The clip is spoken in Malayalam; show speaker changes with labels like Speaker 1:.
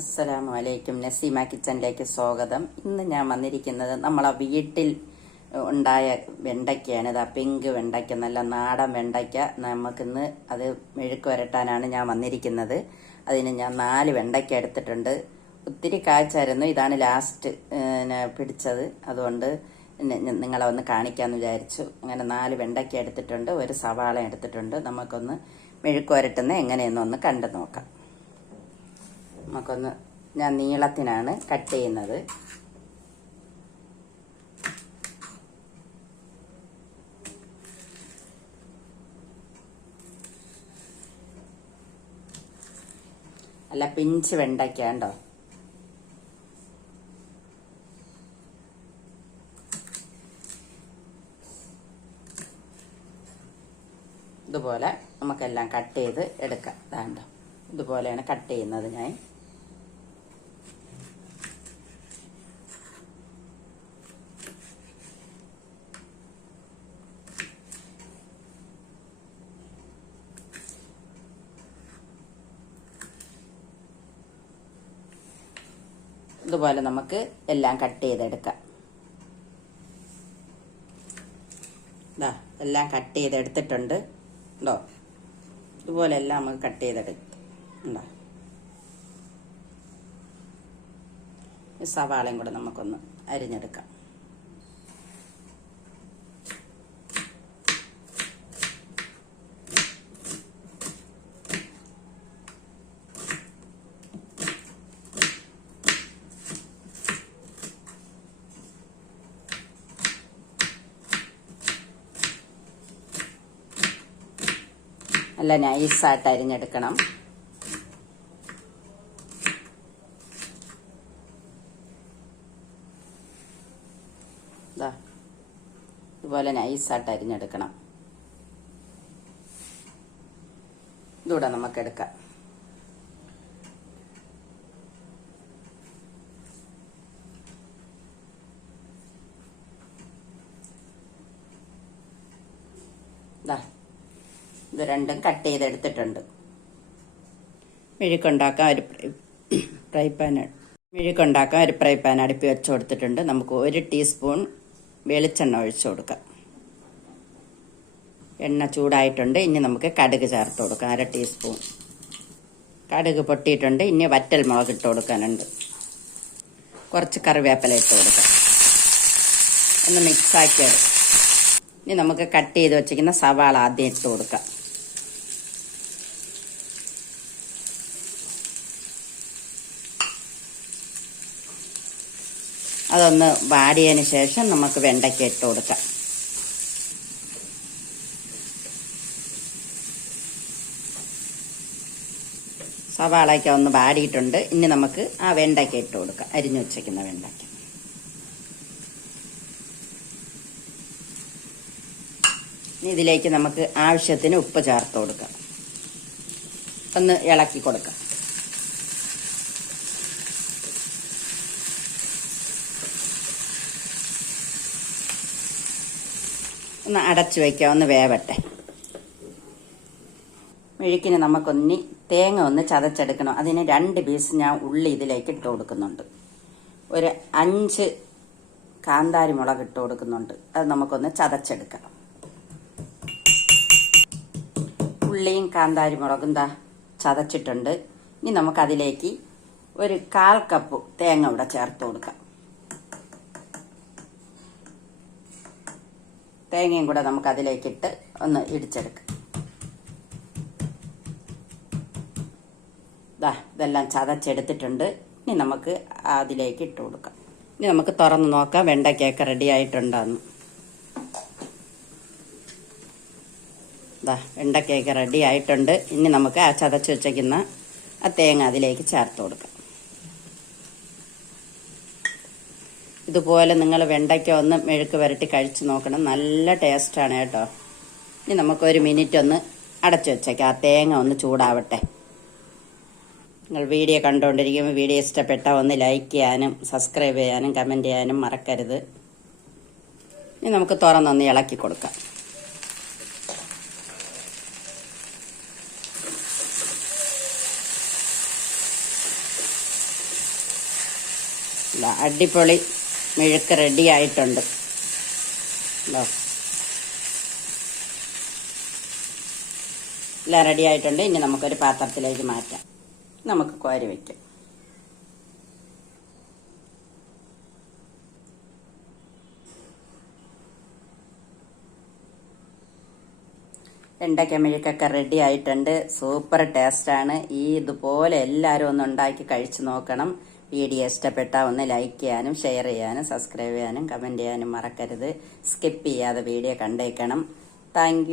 Speaker 1: അസ്സലാമു അലൈക്കും നസീമ കിച്ചണിലേക്ക് സ്വാഗതം. ഇന്ന് ഞാൻ വന്നിരിക്കുന്നത് നമ്മളെ വീട്ടിൽ ഉണ്ടായ വെണ്ടയ്ക്കയാണ്. ഇതാ പിങ്ക് വെണ്ടയ്ക്ക നല്ല നാടൻ വെണ്ടയ്ക്ക. നമുക്കിന്ന് അത് മെഴുക്ക് വരട്ടാനാണ് ഞാൻ വന്നിരിക്കുന്നത്. അതിന് ഞാൻ നാല് വെണ്ടയ്ക്ക എടുത്തിട്ടുണ്ട്. ഒത്തിരി കാഴ്ചയായിരുന്നു ഇതാണ് ലാസ്റ്റ് പിടിച്ചത്. അതുകൊണ്ട് നിങ്ങളെ ഒന്ന് കാണിക്കാമെന്ന് വിചാരിച്ചു. അങ്ങനെ നാല് വെണ്ടയ്ക്ക എടുത്തിട്ടുണ്ട്. ഒരു സവാള എടുത്തിട്ടുണ്ട്. നമുക്കൊന്ന് മെഴുക്ക് വരട്ടുന്ന എങ്ങനെയെന്നൊന്ന് കണ്ടു നോക്കാം. നമുക്കൊന്ന് ഞാൻ നീളത്തിനാണ് കട്ട് ചെയ്യുന്നത്. അല്ല പിഞ്ച് വെണ്ടയ്ക്ക ഉണ്ടോ? ഇതുപോലെ നമുക്കെല്ലാം കട്ട് ചെയ്ത് എടുക്കാം. ഇതാണ്ടോ ഇതുപോലെയാണ് കട്ട് ചെയ്യുന്നത് ഞാൻ. ഇതുപോലെ നമുക്ക് എല്ലാം കട്ട് ചെയ്തെടുക്കാം. ഇതാ എല്ലാം കട്ട് ചെയ്തെടുത്തിട്ടുണ്ട്. ഉണ്ടോ ഇതുപോലെ എല്ലാം നമുക്ക് കട്ട് ചെയ്തെടുക്കാം ഉണ്ടോ സവാളയും കൂടെ നമുക്കൊന്ന് അരിഞ്ഞെടുക്കാം. നല്ല നൈസായിട്ട് അരിഞ്ഞെടുക്കണം. ഇതുപോലെ നൈസായിട്ട് അരിഞ്ഞെടുക്കണം. ഇതൂടെ നമുക്ക് എടുക്കാം ദാ ഇത് രണ്ടും കട്ട് ചെയ്തെടുത്തിട്ടുണ്ട്. മെഴുക്കുണ്ടാക്കാൻ ഒരു ഫ്രൈ പാൻ മെഴുക്കുണ്ടാക്കാൻ ഒരു ഫ്രൈ പാൻ അടുപ്പി വെച്ച് കൊടുത്തിട്ടുണ്ട്. നമുക്ക് ഒരു ടീസ്പൂൺ വെളിച്ചെണ്ണ ഒഴിച്ചു കൊടുക്കാം. എണ്ണ ചൂടായിട്ടുണ്ട്. ഇനി നമുക്ക് കടുക് ചേർത്ത് കൊടുക്കാം. അര ടീസ്പൂൺ. കടുക് പൊട്ടിയിട്ടുണ്ട്. ഇനി വറ്റൽ മുളക് ഇട്ട് കൊടുക്കാനുണ്ട്. കുറച്ച് കറിവേപ്പില ഇട്ട് കൊടുക്കാം. ഒന്ന് മിക്സാക്കിയത് ഇനി നമുക്ക് കട്ട് ചെയ്ത് വെച്ചിരിക്കുന്ന സവാള ആദ്യം ഇട്ട് കൊടുക്കാം. അതൊന്ന് വാടിയതിന് ശേഷം നമുക്ക് വെണ്ടയ്ക്ക ഇട്ട് കൊടുക്കാം. സവാളയ്ക്ക ഒന്ന് വാടിയിട്ടുണ്ട്. ഇനി നമുക്ക് ആ വെണ്ടയ്ക്ക ഇട്ട് കൊടുക്കാം. അരിഞ്ഞു വെച്ചേക്കുന്ന വെണ്ടയ്ക്ക. ഇതിലേക്ക് നമുക്ക് ആവശ്യത്തിന് ഉപ്പ് ചേർത്ത് കൊടുക്കാം. ഒന്ന് ഇളക്കി കൊടുക്കാം. ഒന്ന് അടച്ചു വയ്ക്കാം ഒന്ന് വേവട്ടെ. മെഴുക്കിന് നമുക്കൊന്നി തേങ്ങ ഒന്ന് ചതച്ചെടുക്കണം. അതിന് രണ്ട് പീസ് ഞാൻ ഉള്ളി ഇതിലേക്ക് ഇട്ട് കൊടുക്കുന്നുണ്ട്. ഒരു അഞ്ച് കാന്താരി മുളക് ഇട്ട് കൊടുക്കുന്നുണ്ട്. അത് നമുക്കൊന്ന് ചതച്ചെടുക്കണം. ഉള്ളിയും കാന്താരി മുളകും ദാ ചതച്ചിട്ടുണ്ട്. ഇനി നമുക്കതിലേക്ക് ഒരു കാൽ കപ്പ് തേങ്ങ ഇവിടെ ചേർത്ത് കൊടുക്കാം. തേങ്ങയും കൂടെ നമുക്ക് അതിലേക്കിട്ട് ഒന്ന് ഇടിച്ചെടുക്കാം. ദാ ഇതെല്ലാം ചതച്ചെടുത്തിട്ടുണ്ട്. ഇനി നമുക്ക് അതിലേക്ക് ഇട്ട് കൊടുക്കാം. ഇനി നമുക്ക് തുറന്ന് നോക്കാം വെണ്ടയ്ക്കൊക്കെ റെഡി ആയിട്ടുണ്ടെന്ന്. വെണ്ടയ്ക്കൊക്കെ റെഡി ആയിട്ടുണ്ട്. ഇനി നമുക്ക് ആ ചതച്ച് വെച്ചേക്കുന്ന ആ തേങ്ങ അതിലേക്ക് ചേർത്ത് കൊടുക്കാം. ഇതുപോലെ നിങ്ങൾ വെണ്ടയ്ക്ക ഒന്ന് മെഴുക്ക് വരട്ടി കഴിച്ചു നോക്കണം. നല്ല ടേസ്റ്റാണ് കേട്ടോ. ഇനി നമുക്കൊരു മിനിറ്റ് ഒന്ന് അടച്ചു വെച്ചേക്കാം. ആ തേങ്ങ ഒന്ന് ചൂടാവട്ടെ. നിങ്ങൾ വീഡിയോ കണ്ടുകൊണ്ടിരിക്കുമ്പോൾ വീഡിയോ ഇഷ്ടപ്പെട്ടാൽ ഒന്ന് ലൈക്ക് ചെയ്യാനും സബ്സ്ക്രൈബ് ചെയ്യാനും കമന്റ് ചെയ്യാനും മറക്കരുത്. ഇനി നമുക്ക് തുറന്നൊന്ന് ഇളക്കി കൊടുക്കാം. അടിപൊളി മെഴുക്ക് റെഡി ആയിട്ടുണ്ട്. എല്ലാം റെഡി ആയിട്ടുണ്ട്. ഇനി നമുക്കൊരു പാത്രത്തിലേക്ക് മാറ്റാം. നമുക്ക് കോരി വയ്ക്കാം വെണ്ടയ്ക്ക മെഴുക്കൊക്കെ റെഡി ആയിട്ടുണ്ട്. സൂപ്പർ ടേസ്റ്റാണ്. ഈ ഇതുപോലെ എല്ലാവരും ഒന്ന് ഉണ്ടാക്കി കഴിച്ചു നോക്കണം. വീഡിയോ ഇഷ്ടപ്പെട്ട ഒന്ന് ലൈക്ക് ചെയ്യാനും ഷെയർ ചെയ്യാനും സബ്സ്ക്രൈബ് ചെയ്യാനും കമന്റ് ചെയ്യാനും മറക്കരുത്. സ്കിപ്പ് ചെയ്യാതെ വീഡിയോ കണ്ടേക്കണം. താങ്ക്